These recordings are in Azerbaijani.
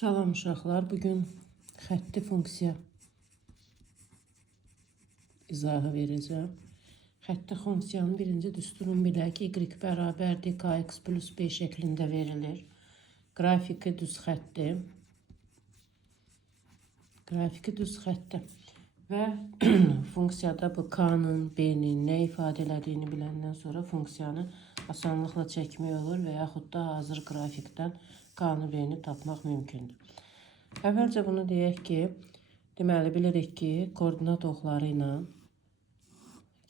Salam uşaqlar, bugün xətti funksiya izahı verəcəm. Xətti funksiyanın birinci düsturunu bilək ki, y bərabərdir kx plus b şəklində verilir. Qrafiki düz xətti. Və funksiyada bu k-nın, b-nin nə ifadə elədiyini biləndən sonra funksiyanı asanlıqla çəkmək olur və yaxud da hazır qrafikdən k-nı, b-ni tapmaq mümkündür. Əvvəlcə bunu deyək ki, deməli bilirik ki, koordinat oxları ilə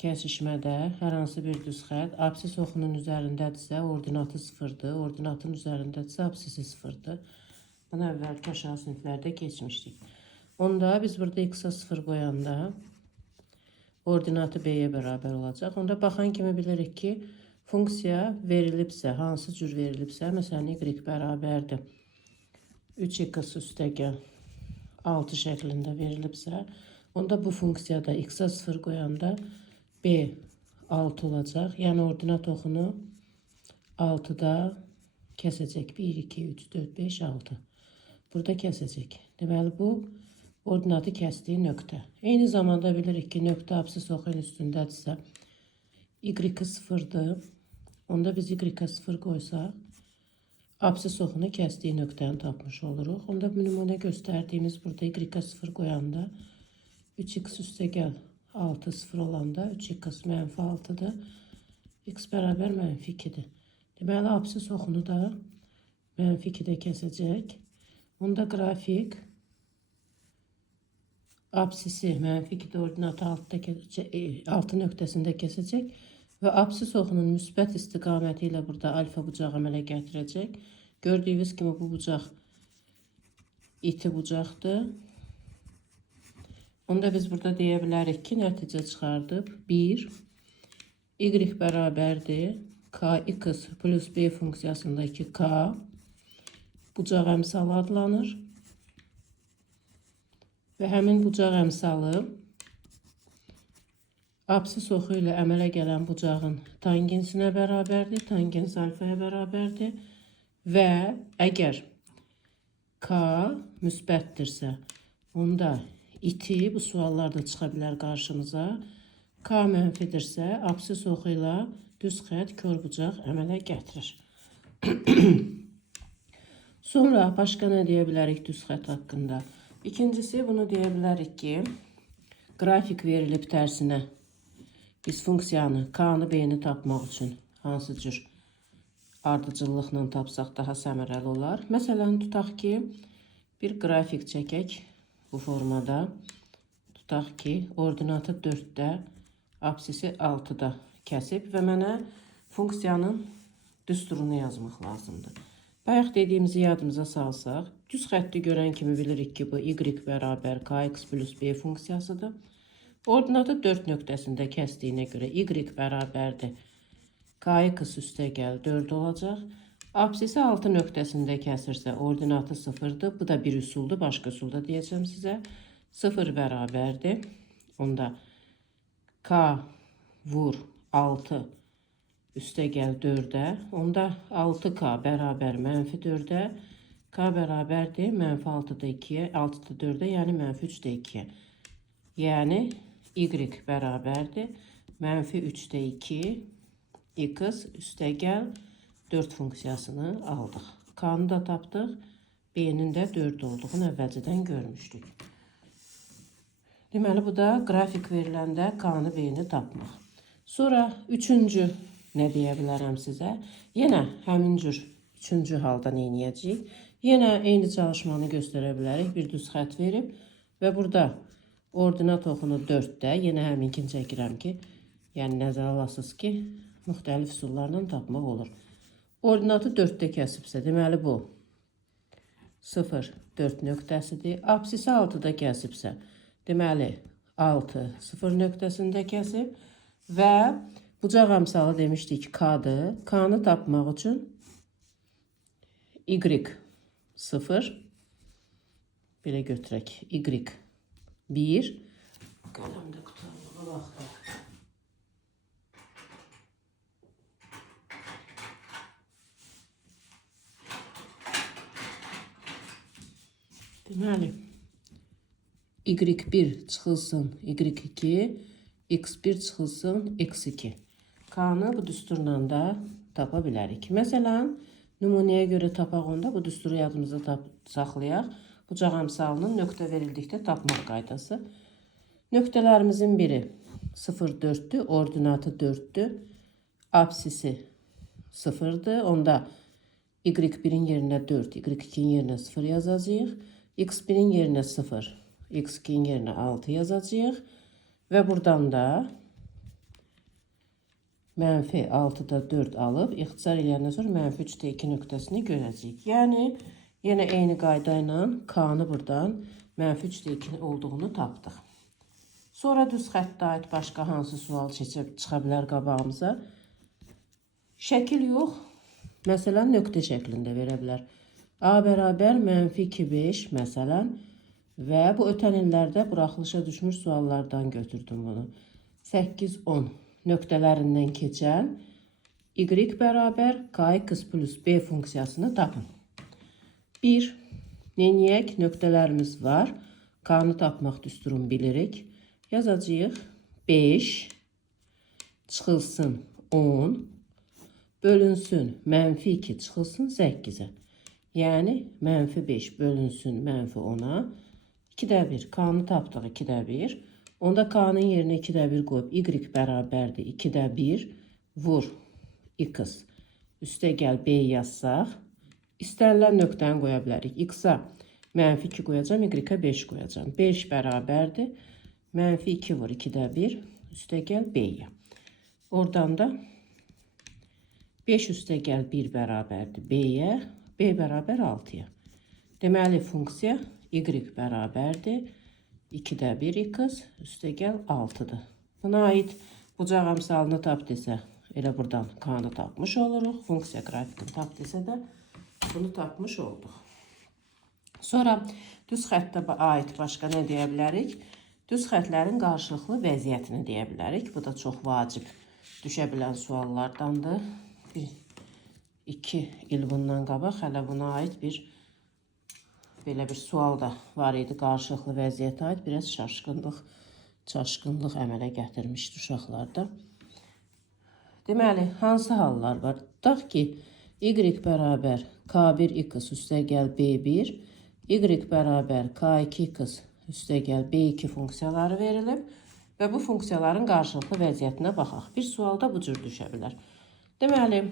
kəsişmədə hər hansı bir düz xətt absis oxunun üzərindədirsə ordinatı sıfırdır, ordinatın üzərindədirsə absisi sıfırdır. Bunu əvvəlki aşağı siniflərdə keçmişdik. Onda biz burada x-a 0 qoyanda ordinatı b-yə bərabər olacaq. Onda baxan kimi bilirik ki, funksiya verilibsə, hansı cür verilibsə, məsələn, y bərabərdir 3x üstəgəl 6 şəklində verilibsə, onda bu funksiyada x-a 0 qoyanda b 6 olacaq. Yəni ordinat oxunu 6-da kəsəcək. 1, 2, 3, 4, 5, 6. Burada kəsəcək. Deməli, bu ordinatı kəsdiyi nöqtə. Eyni zamanda bilirik ki, nöqtə absis oxu üstündədirsə, y-i 0-dır. Onda biz y-a 0 qoysaq, absis oxunu kəsdiyi nöqtəni tapmış oluruq. Onda nümunə göstərdiyimiz burada y-a 0 qoyanda 3x üstəgəl 6 0 olanda 3x mənfi 6-dır. X bərabər mənfi 2-dir. Deməli, absis oxunu da mənfi 2-də kəsəcək. Onda qrafik absisi mənfi 2-də ordinatı 6 nöqtəsində kəsəcək və absis oxunun müsbət istiqaməti ilə burada alfa bucağı əmələ gətirəcək. Gördüyünüz kimi bu bucaq iti bucaqdır. Onda biz burada deyə bilərik ki, nəticə çıxardıb 1 y bərabərdir kx plus b funksiyasındakı k bucaq əmsalı adlanır. Və həmin bucaq əmsalı absis oxu ilə əmələ gələn bucağın tangensinə bərabərdir, tangens alfaya bərabərdir və əgər k müsbətdirsə, onda iti bu suallarda çıxa bilər qarşımıza, k mənfidirsə, absis oxu ilə düz xətt kör bucaq əmələ gətirir. Sonra başqa nə deyə bilərik düz xətt haqqında? İkincisi, bunu deyə bilərik ki, qrafik verilib tərsinə. Biz funksiyanı, k-nı, b-ni tapmaq üçün hansı cür ardıcıllıqla tapsaq daha səmərəli olar. Məsələn, tutaq ki, bir qrafik çəkək bu formada. Tutaq ki, ordinatı 4-də, absisi 6-da kəsib və mənə funksiyanın düsturunu yazmaq lazımdır. Bayaq dediyimizi yadımıza salsaq, düz xətti görən kimi bilirik ki, bu y bərabər kx plus b funksiyasıdır. Ordinatı 4 nöqtəsində kəsdiyinə görə y bərabərdir kx üstəgəl 4 olacaq. Absisi 6 nöqtəsində kəsirsə ordinatı 0-dır. Bu da bir üsuldur, başqa üsulda deyəcəm sizə. 0 bərabərdir. Onda k vur 6 üstəgəl 4-ə. Onda 6k bərabər mənfi 4-ə. K bərabərdir mənfi 6-da 2-yə, 6-da 4-ə, yəni mənfi 3-də 2-yə. Yəni y bərabərdir mənfi 3-də 2 x üstəgəl 4 funksiyasını aldıq. K-nı da tapdıq, b-nin də 4 olduğunu əvvəlcədən görmüşdük. Deməli, bu da qrafik veriləndə k-nı, b-ni tapmaq. Sonra üçüncü nə deyə bilərəm sizə? Yenə həmin cür üçüncü halda nə edəcəyik? Yenə eyni çalışmanı göstərə bilərik. Bir düz xətt verib və burada ordinat oxunu 4-də, yenə həminkini çəkirəm ki, yəni nəzərə alasınız ki, müxtəlif üsullarla tapmaq olur. Ordinatı 4-də kəsibsə, deməli bu 0, 4 nöqtəsidir. Absisi 6-da kəsibsə, deməli 6, 0 nöqtəsində kəsib və bucaq əmsalı demişdik k-dır. K-nı tapmaq üçün y 0, belə götürək, y 1, qələmdə qutarlığa baxaq. Deməli, y1 çıxılsın y2, x1 çıxılsın x2. K-nı bu düsturla da tapa bilərik. Məsələn, nümunəyə görə tapaq onda bu düsturu yadımızda saxlayaq. Bucaq əmsalının nöqtə verildikdə tapmaq qaydası. Nöqtələrimizin biri 0,4-dür, ordinatı 4-dür, absisi 0-dır. Onda y1-in yerinə 4, y2-in yerinə 0 yazacağıq. x1-in yerinə 0, x2-in yerinə 6 yazacağıq. Və buradan da mənfi 6-da 4 alıb, ixtisar eləyəndən sonra mənfi 3-də 2 nöqtəsini görəcəyik. Yəni, yenə eyni qayda ilə K-nı buradan mənfi 3-də 2 olduğunu tapdıq. Sonra düz xəttə aid başqa hansı sual çıxa bilər qabağımıza? Şəkil yox, məsələn, nöqtə şəklində verə bilər. A bərabər mənfi 2, 5 məsələn və bu ötən illərdə buraxılışa düşmüş suallardan götürdüm bunu. 8, 10 nöqtələrindən keçən y bərabər kx plus b funksiyasını tapın. 1. Neyniyək? Nöqtələrimiz var. K-nı tapmaq düsturunu bilirik. Yazacağıq 5 çıxılsın 10 bölünsün mənfi 2 çıxılsın 8-ə. Yəni, mənfi 5 bölünsün mənfi 10-a. 2-də 1. K-nı tapdıq 2-də 1. Onda K-nın yerinə 2-də 1 qoyub y bərabərdir 2-də 1 vur x. Üstə gəl b yazsaq. İstənilən nöqtəni qoya bilərik. X-a mənfi 2 qoyacam, y-ə 5 qoyacam. 5 bərabərdir. Mənfi 2 vur 2-də 1. Üstə gəl b-yə. Oradan da 5 üstə gəl 1 bərabərdir b-yə. B bərabər 6-ya. Deməli, funksiya y bərabərdir 2-də 1 x üstə gəl 6-dır. Buna aid bucaq əmsalını tap desə, elə buradan K-nı tapmış oluruq. Funksiya qrafikini tap desə də bunu tapmış olduq. Sonra düz xəttə aid başqa nə deyə bilərik? Düz xətlərin qarşılıqlı vəziyyətini deyə bilərik. Bu da çox vacib düşə bilən suallardandır. 2 il bundan qabaq hələ buna aid belə bir sual da var idi. Qarşılıqlı vəziyyətə aid biraz çaşqınlıq əmələ gətirmişdi uşaqlarda. Deməli, hansı hallar var? Tutaq ki, y bərabər k1x üstə gəl b1, y bərabər k2x üstə gəl b2 funksiyaları verilib və bu funksiyaların qarşılıqlı vəziyyətinə baxaq. Bir sualda bu cür düşə bilər. Deməli,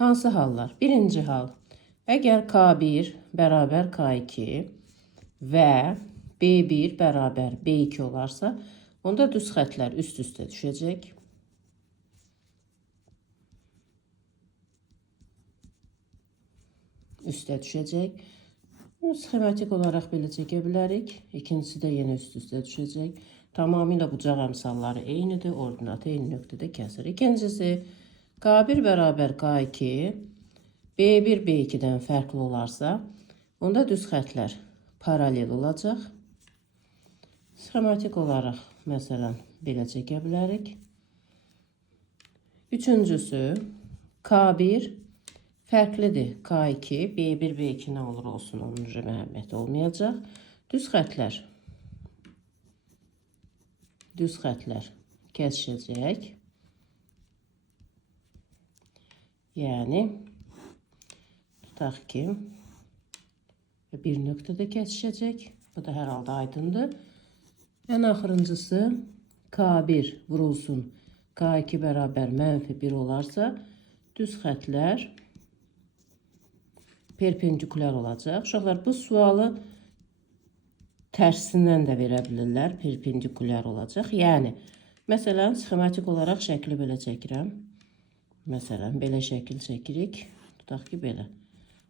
hansı hallar? Birinci hal, əgər K1 bərabər K2 və B1 bərabər B2 olarsa, onda düz xətlər üst-üstə düşəcək. Üstə düşəcək. Sxematik olaraq belə çəkə bilərik. İkincisi də yenə üst-üstə düşəcək. Tamamilə bucaq əmsalları eynidir. Ordinatı eyni nöqtədə kəsir. İkincisi, K1 bərabər K2, B1 B2-dən fərqli olarsa, onda düz xətlər paralel olacaq. Sxematik olaraq, məsələn, belə çəkə bilərik. Üçüncüsü, K1 fərqlidir. K2, B1 B2 nə olur olsun, onun əhəmiyyəti olmayacaq. Düz xətlər kəsişəcək. Yəni, tutaq ki, bir nöqtədə kəsişəcək. Bu da hər halda aydındır. Ən axırıncısı, K1 vurulsun, K2 bərabər mənfi 1 olarsa, düz xətlər perpendikulyar olacaq. Uşaqlar, bu sualı tərsindən də verə bilirlər, perpendikulyar olacaq. Yəni, məsələn, sxematik olaraq şəkli belə çəkirəm. Məsələn, belə şəkil çəkirik. Tutaq ki, belə.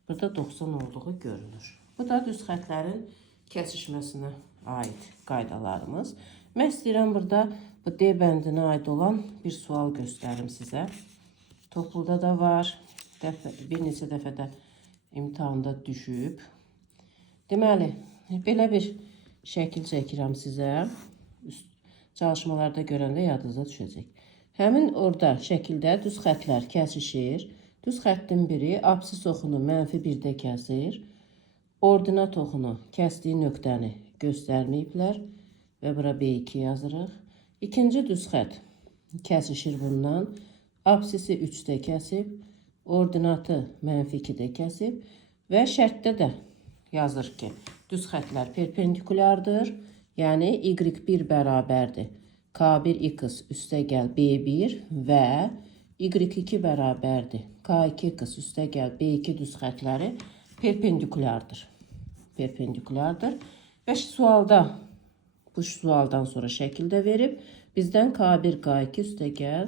Burada 90 olduğu görünür. Bu da düz xətlərin kəsişməsinə aid qaydalarımız. Mən istəyirəm burada bu D bəndinə aid olan bir sual göstərim sizə. Topluda da var. Bir neçə dəfə də imtahanda düşüb. Deməli, belə bir şəkil çəkirəm sizə. Çalışmalarda görəndə yadınıza düşəcək. Həmin orada şəkildə düz xətlər kəsişir. Düz xəttin biri absis oxunu mənfi 1-də kəsir. Ordinat oxunu kəsdiyi nöqtəni göstərməyiblər və bura B2 yazırıq. İkinci düz xət kəsişir bundan. Absisi 3-də kəsib, ordinatı -2-də kəsib və şərtdə də yazır ki, düz xətlər perpendikulardır. Yəni Y1 bərabərdir K1x üstəgəl B1 və Y2 bərabərdir K2x üstəgəl B2 düz xətləri perpendikulardır. Və bu sualdan sonra şəkildə verib, bizdən K1, K2 üstəgəl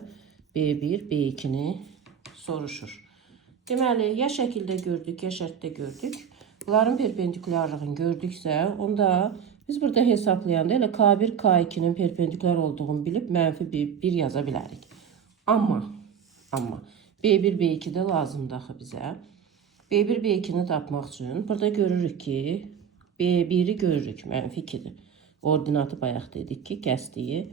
B1, B2-ni soruşur. Deməli, ya şəkildə gördük, ya şərtdə gördük. Bunların perpendikularlığını gördüksə, onda biz burada hesablayanda elə K1, K2-nin perpendikular olduğunu bilib -1 yaza bilərik. Amma B1, B2 də lazımdır axı bizə. B1, B2-ni tapmaq üçün burada görürük ki, B1-i görürük, -2-dir. Ordinatı bayaq dedik ki, kəsdiyi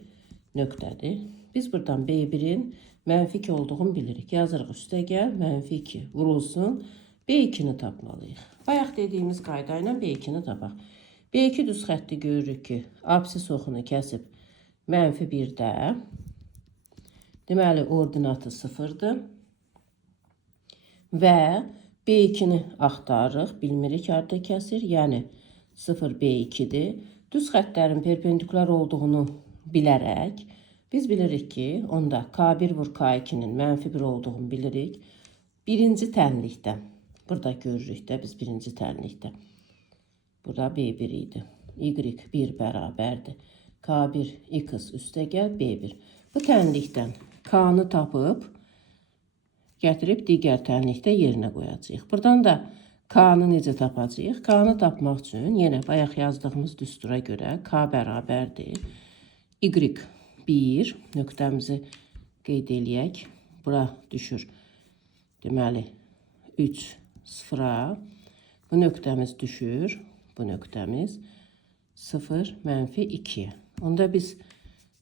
nöqtədir. Biz buradan B1-in -2 olduğunu bilirik. Yazırıq üstəgəl -2 vurulsun. B2-ni tapmalıyıq. Bayaq dediyimiz qayda ilə B2-ni tapaq. B2 düz xətti görürük ki, absis oxunu kəsib -1-də. Deməli, ordinatı 0-dır. Və B2-ni axtarırıq. Bilmirik harda kəsir. Yəni 0 B2-dir. Düz xəttlərin perpendikular olduğunu bilərək biz bilirik ki, onda K1 vur K2-nin -1 olduğunu bilirik. Birinci tənlikdə. Burada görürük də biz birinci tənlikdə. Burada B1 idi. Y1 bərabərdir K1 x üstəgəl B1. Bu tənlikdən K-nı tapıb gətirib digər tənlikdə yerinə qoyacağıq. Buradan da K-nı necə tapacağıq? K-nı tapmaq üçün yenə bayaq yazdığımız düstura görə K bərabərdir Y1 nöqtəmizi qeyd eləyək. Bura düşür. Deməli 3 0-a. Bu nöqtəmiz düşür. Bu nöqtəmiz 0 -2. Onda biz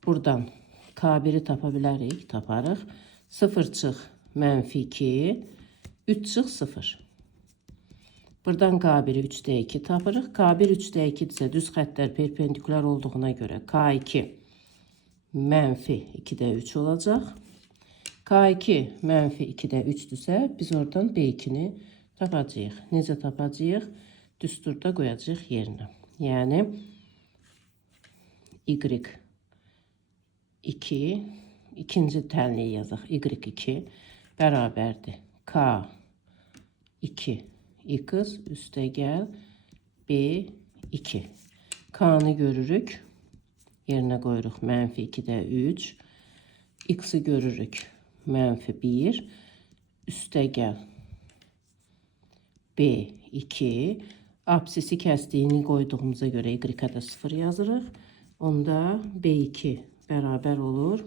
buradan K1-i tapa bilərik. Taparıq. 0 çıx -2. 3 çıx 0. Buradan K1-i 3-də 2 tapırıq. K1 3-də 2 isə düz xəttlər perpendikular olduğuna görə K2 -2-də 3 olacaq. K2 -2-də 3-dürsə biz oradan B2-ni tapacağıq. Necə tapacağıq? Düsturda qoyacağıq yerinə. Yəni Y2 ikinci tənliyi yazaq. Y2 bərabərdir K2 x üstəgəl B2. K-nı görürük. Yerinə qoyuruq -2-də 3. X-i görürük. -1 üstəgəl B2. Absisi kəsdiyini qoyduğumuza görə Y-ə də 0 yazırıq. Onda B2 bərabər olur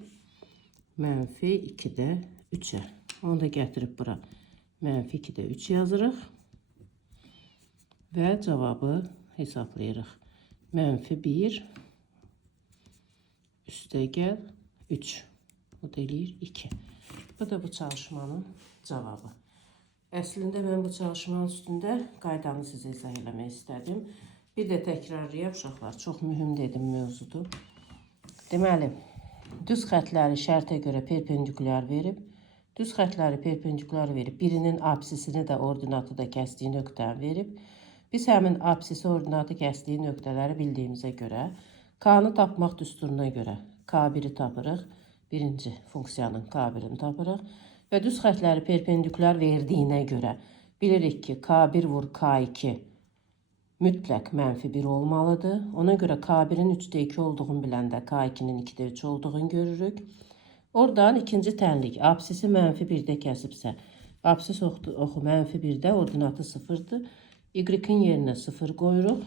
-2-də 3-ə. Onu da gətirib bura -2-də 3 yazırıq. Və cavabı hesablayırıq. -1 üstəgəl 3. Bu da eləyir 2. Bu da bu çalışmanın cavabı. Əslində mən bu çalışmanın üstündə qaydanı sizə izah eləmək istədim. Bir də təkrarlayaq uşaqlar. Çox mühüm dedim mövzudur. Deməli, düz xətləri şərtə görə perpendikular verib. Düz xətləri perpendikular verib. Birinin absisini də ordinatı da kəsdiyi nöqtəni verib. Biz həmin absisi ordinatı kəsdiyi nöqtələri bildiyimizə görə K-nı tapmaq düsturuna görə K1-i tapırıq. Birinci funksiyanın K1-ini tapırıq. Və düz xətləri perpendikular verdiyinə görə bilirik ki, K1 vur K2 mütləq -1 olmalıdır. Ona görə K1-in 3-də 2 olduğunu biləndə K2-nin 2-də 3 olduğunu görürük. Oradan ikinci tənlik absisi -1-də kəsibsə, absis oxu -1-də ordinatı 0-dır. Y-in yerinə 0 qoyuruq.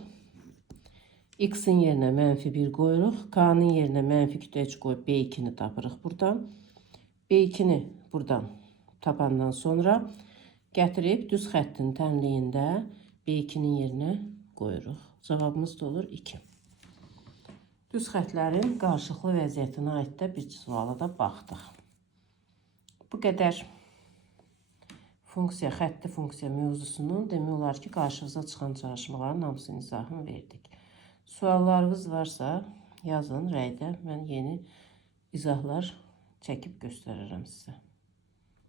X-in yerinə -1 qoyuruq. K-nın yerinə -2-3 qoyub B2-ni tapırıq buradan. B2-ni buradan tapandan sonra gətirib düz xəttin tənliyində B2-nin yerinə qoyuruq. Cavabımız da olur 2. Düz xətlərin qarşılıqlı vəziyyətinə aid bir suala da baxdıq. Bu qədər funksiya, xətti funksiya mövzusunun demək olar ki, qarşınıza çıxan çalışmaların hamısının izahını verdik. Suallarınız varsa yazın rəydə, mən yeni izahlar çəkib göstərirəm sizə.